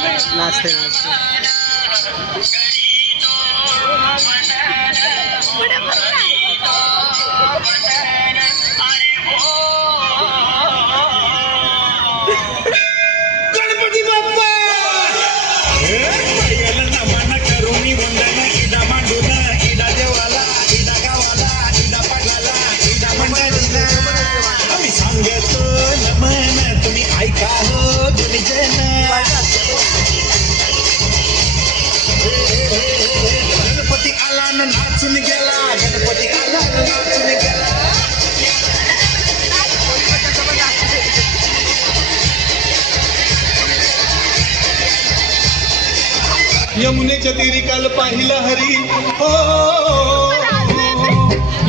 नाचते नाचते गणपती बाप्पा नमन करुणी वंदन इडा मांडून इडा देवाला इडा गावाला इडा पाटलाला इडा मंडळीला आम्ही सांगतो नमन तुम्ही ऐका हो दोन्ही जण गणपती आला न नाचून गेला गणपती आला न नाचून गेला यमुनेच्या तीरी काल पाहिला हरी हो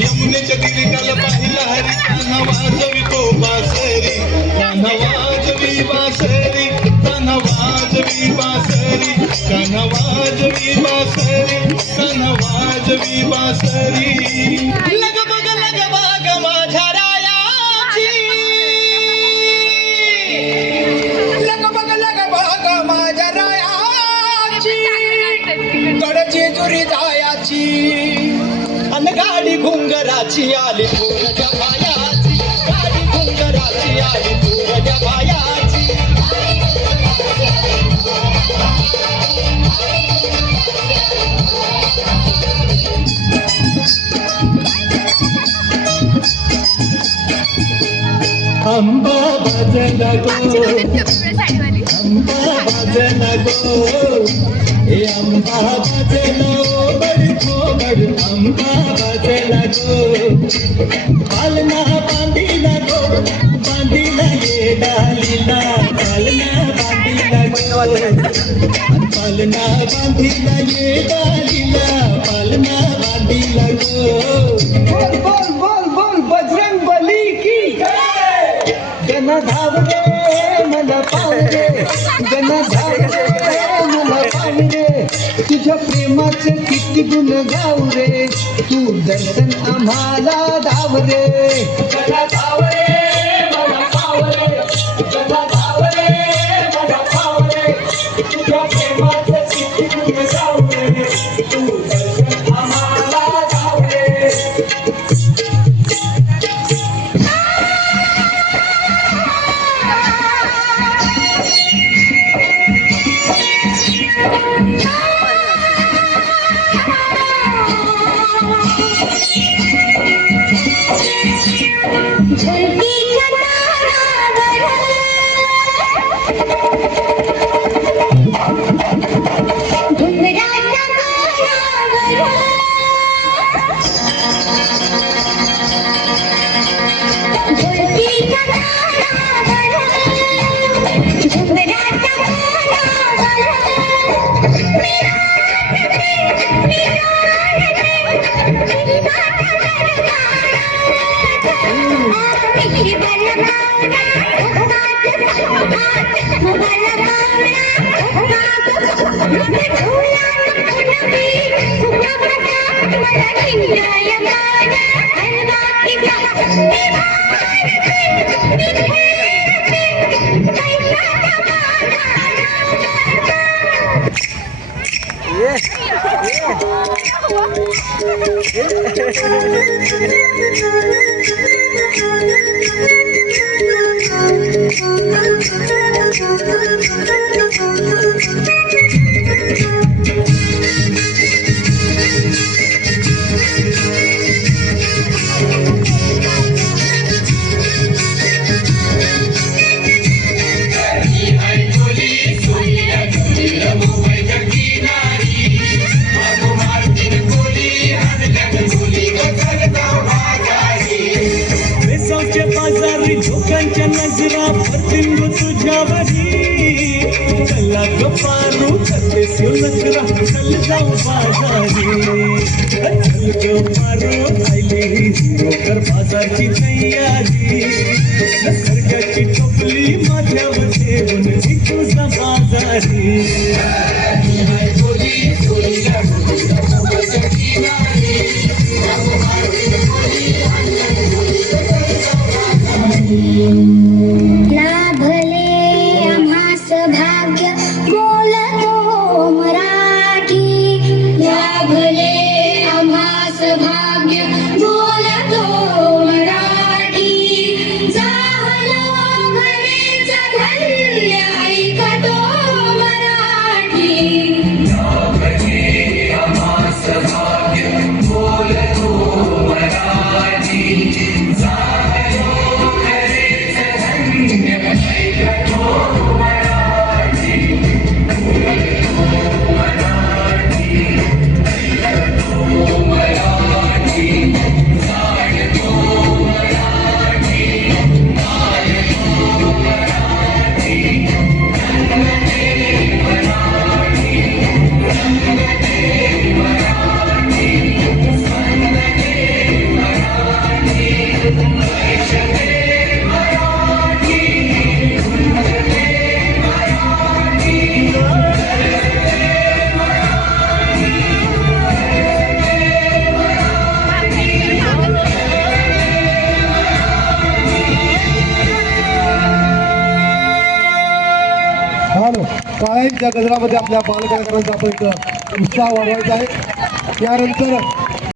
यमुनेच्या तीरी काल पाहिला हरी कान्हा वाजवी तो बासरी कान्हा वाजवी बासरी कान्हा वाजवी बासरी कान्हा वाजवी बासरी कान्हा वाजवी बासरी लग बग माझ्या रायाची लग बग माझ्या रायाची जेजुरी जायाची अन गाडी घुंगराची आली पूरच्या पायाची गाडी घुंगराची आली पूरच्या पायाची अंबा भजन गो अंबा भजन गो हे अंबा भजन बड़ी खोबड़ अंबा भजन गो पालना बांधीला गो बांधीला ये डालीला पालना बांधीला गो पालना बांधीला ये डालीला पालना बांधीला गो बोल बोल बोल बोल बजरंग बली की जन धाव रे मला पाव रे जन धाव रे मला पाव रे तुझ्या प्रेमाचे किती गुण गाव रे तू दर्शन आम्हाला धाव रे जन धाव रे मला पाव रे जन धाव रे मला पाव रे तुझ्या प्रेमाचे किती गुण गाव रे तू दर्शन आम्हाला धाव रे नजरा पतिंग तुझ्यावरी चला ग पारू करते नजरा चल जाऊ बाजारी चल ग पारू आयली हिरो कर बाजारची तयारी निसर्गाची टोपली माझ्यावर ठेवून तुझा बाजारी लाभले आम्हास भाग्य बोल काळ्यांच्या गजरामध्ये आपल्या बालकलाकारांचा आपण इथं उत्साह वाढवायचा आहे. त्यानंतर